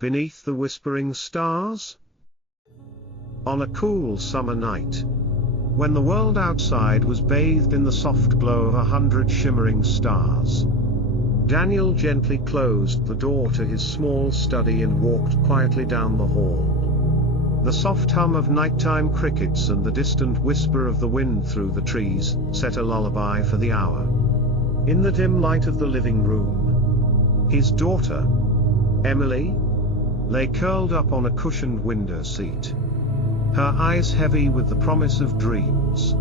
Beneath the whispering stars? On a cool summer night, when the world outside was bathed in the soft glow of 100 shimmering stars, Daniel gently closed the door to his small study and walked quietly down the hall. The soft hum of nighttime crickets and the distant whisper of the wind through the trees set a lullaby for the hour. In the dim light of the living room, his daughter, Emily, lay curled up on a cushioned window seat, her eyes heavy with the promise of dreams.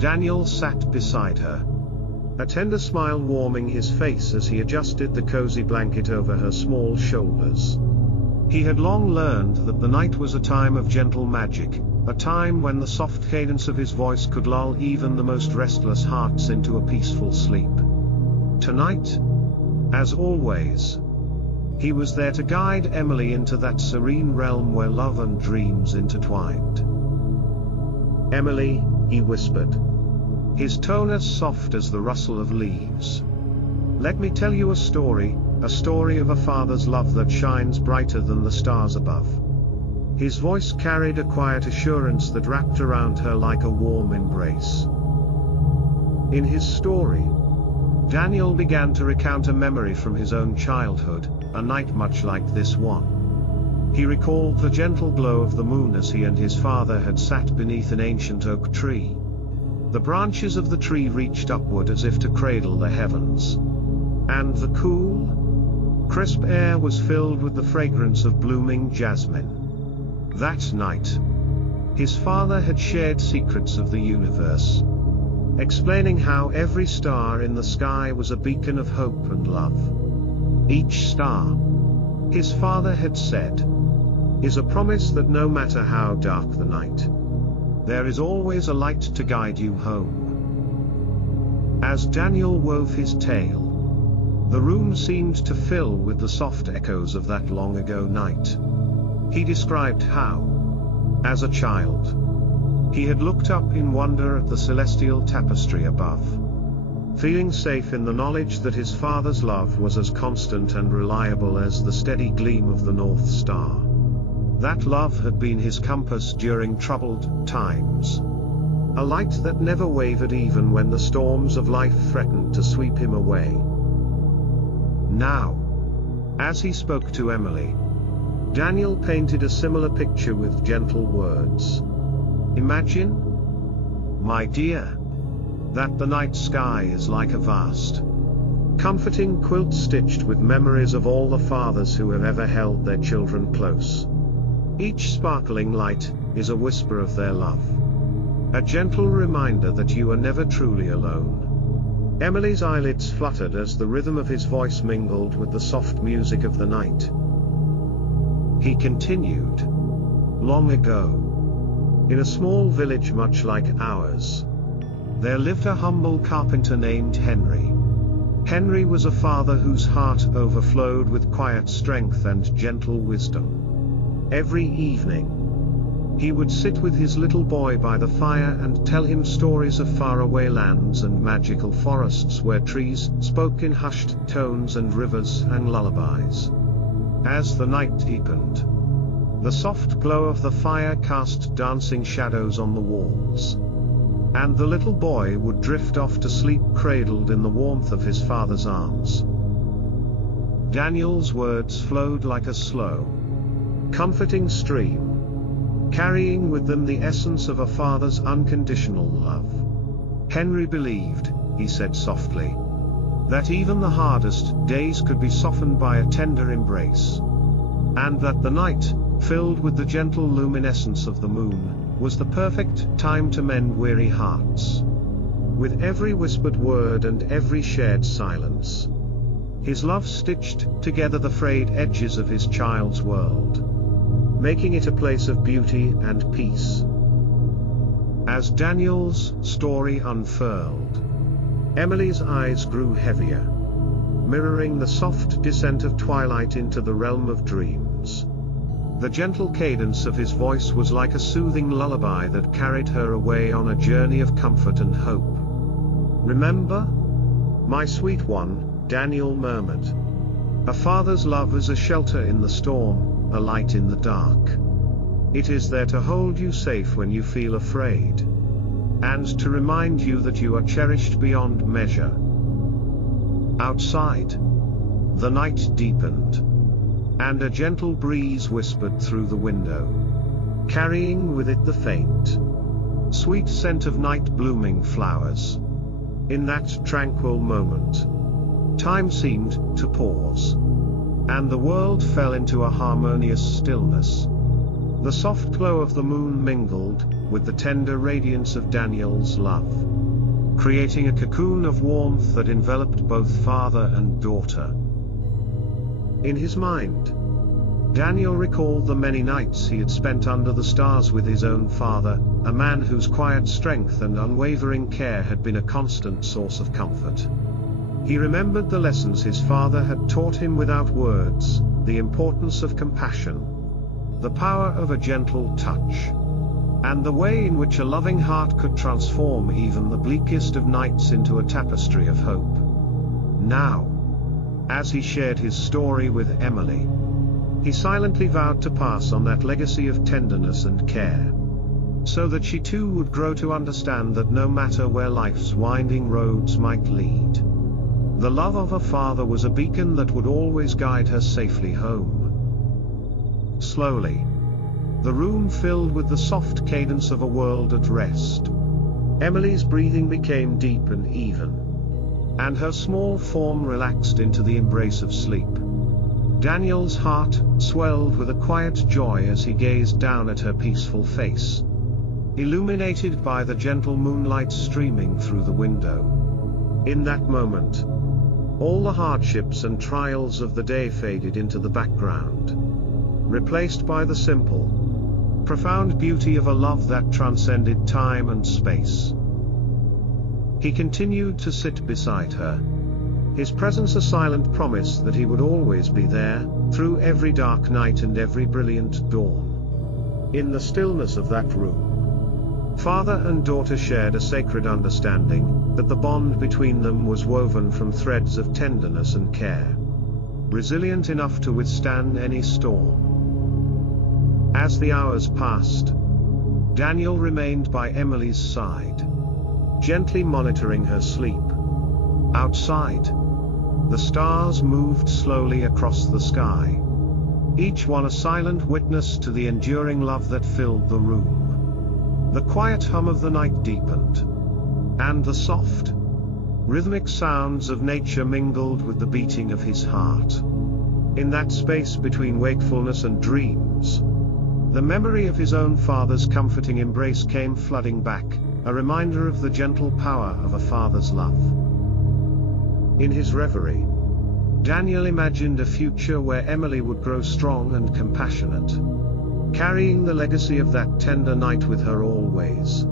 Daniel sat beside her, a tender smile warming his face as he adjusted the cozy blanket over her small shoulders. He had long learned that the night was a time of gentle magic, a time when the soft cadence of his voice could lull even the most restless hearts into a peaceful sleep. Tonight, as always, he was there to guide Emily into that serene realm where love and dreams intertwined. "Emily," he whispered, his tone as soft as the rustle of leaves. "Let me tell you a story of a father's love that shines brighter than the stars above." His voice carried a quiet assurance that wrapped around her like a warm embrace. In his story, Daniel began to recount a memory from his own childhood, a night much like this one. He recalled the gentle glow of the moon as he and his father had sat beneath an ancient oak tree. The branches of the tree reached upward as if to cradle the heavens, and the cool, crisp air was filled with the fragrance of blooming jasmine. That night, his father had shared secrets of the universe, explaining how every star in the sky was a beacon of hope and love. Each star, his father had said, is a promise that no matter how dark the night, there is always a light to guide you home. As Daniel wove his tale, the room seemed to fill with the soft echoes of that long ago night. He described how, as a child, he had looked up in wonder at the celestial tapestry above, feeling safe in the knowledge that his father's love was as constant and reliable as the steady gleam of the North Star. That love had been his compass during troubled times, a light that never wavered even when the storms of life threatened to sweep him away. Now, as he spoke to Emily, Daniel painted a similar picture with gentle words. "Imagine, my dear, that the night sky is like a vast, comforting quilt stitched with memories of all the fathers who have ever held their children close. Each sparkling light is a whisper of their love, a gentle reminder that you are never truly alone." Emily's eyelids fluttered as the rhythm of his voice mingled with the soft music of the night. He continued, "Long ago, in a small village much like ours, there lived a humble carpenter named Henry. Henry was a father whose heart overflowed with quiet strength and gentle wisdom. Every evening, he would sit with his little boy by the fire and tell him stories of faraway lands and magical forests where trees spoke in hushed tones and rivers sang lullabies. As the night deepened, the soft glow of the fire cast dancing shadows on the walls, and the little boy would drift off to sleep cradled in the warmth of his father's arms." Daniel's words flowed like a slow, comforting stream, carrying with them the essence of a father's unconditional love. "Henry believed," he said softly, "that even the hardest days could be softened by a tender embrace, and that the night, filled with the gentle luminescence of the moon, was the perfect time to mend weary hearts." With every whispered word and every shared silence, his love stitched together the frayed edges of his child's world, making it a place of beauty and peace. As Daniel's story unfurled, Emily's eyes grew heavier, mirroring the soft descent of twilight into the realm of dreams. The gentle cadence of his voice was like a soothing lullaby that carried her away on a journey of comfort and hope. "Remember, my sweet one," Daniel murmured, A father's love is a shelter in the storm, a light in the dark. It is there to hold you safe when you feel afraid, and to remind you that you are cherished beyond measure. Outside, the night deepened, and a gentle breeze whispered through the window, carrying with it the faint, sweet scent of night-blooming flowers. In that tranquil moment, time seemed to pause, and the world fell into a harmonious stillness. The soft glow of the moon mingled with the tender radiance of Daniel's love, creating a cocoon of warmth that enveloped both father and daughter. In his mind, Daniel recalled the many nights he had spent under the stars with his own father, a man whose quiet strength and unwavering care had been a constant source of comfort. He remembered the lessons his father had taught him without words, the importance of compassion, the power of a gentle touch, and the way in which a loving heart could transform even the bleakest of nights into a tapestry of hope. Now, as he shared his story with Emily, he silently vowed to pass on that legacy of tenderness and care, so that she too would grow to understand that no matter where life's winding roads might lead, the love of a father was a beacon that would always guide her safely home. Slowly, the room filled with the soft cadence of a world at rest. Emily's breathing became deep and even, and her small form relaxed into the embrace of sleep. Daniel's heart swelled with a quiet joy as he gazed down at her peaceful face, illuminated by the gentle moonlight streaming through the window. In that moment, all the hardships and trials of the day faded into the background, replaced by the simple, profound beauty of a love that transcended time and space. He continued to sit beside her, his presence a silent promise that he would always be there, through every dark night and every brilliant dawn. In the stillness of that room, father and daughter shared a sacred understanding that the bond between them was woven from threads of tenderness and care, resilient enough to withstand any storm. As the hours passed, Daniel remained by Emily's side, gently monitoring her sleep. Outside, the stars moved slowly across the sky, each one a silent witness to the enduring love that filled the room. The quiet hum of the night deepened, and the soft, rhythmic sounds of nature mingled with the beating of his heart. In that space between wakefulness and dreams, the memory of his own father's comforting embrace came flooding back, a reminder of the gentle power of a father's love. In his reverie, Daniel imagined a future where Emily would grow strong and compassionate, carrying the legacy of that tender night with her always.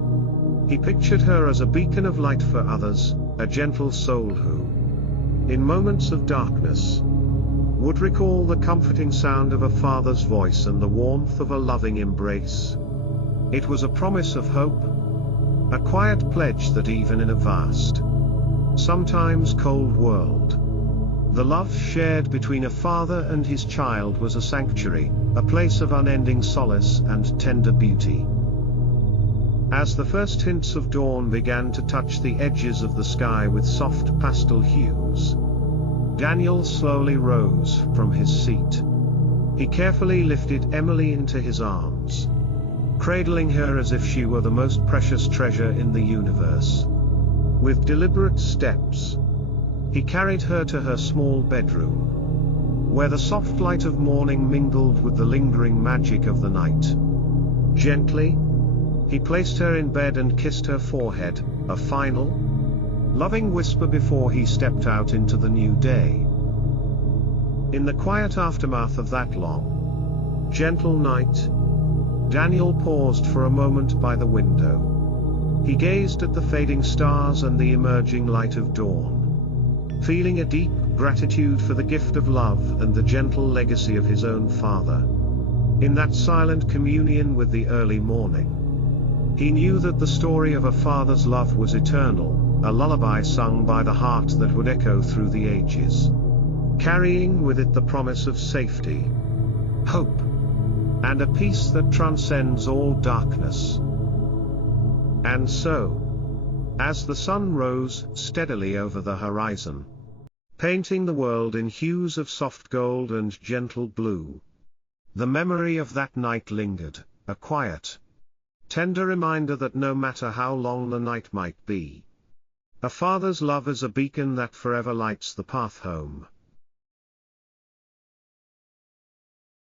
He pictured her as a beacon of light for others, a gentle soul who, in moments of darkness, would recall the comforting sound of a father's voice and the warmth of a loving embrace. It was a promise of hope, a quiet pledge that even in a vast, sometimes cold world, the love shared between a father and his child was a sanctuary, a place of unending solace and tender beauty. As the first hints of dawn began to touch the edges of the sky with soft pastel hues, Daniel slowly rose from his seat. He carefully lifted Emily into his arms, cradling her as if she were the most precious treasure in the universe. With deliberate steps, he carried her to her small bedroom, where the soft light of morning mingled with the lingering magic of the night. Gently, he placed her in bed and kissed her forehead, a final, loving whisper before he stepped out into the new day. In the quiet aftermath of that long, gentle night, Daniel paused for a moment by the window. He gazed at the fading stars and the emerging light of dawn, feeling a deep gratitude for the gift of love and the gentle legacy of his own father. In that silent communion with the early morning, he knew that the story of a father's love was eternal, a lullaby sung by the heart that would echo through the ages. carrying with it the promise of safety, hope, and a peace that transcends all darkness. And so, as the sun rose steadily over the horizon, painting the world in hues of soft gold and gentle blue, the memory of that night lingered, a quiet, tender reminder that no matter how long the night might be, a father's love is a beacon that forever lights the path home.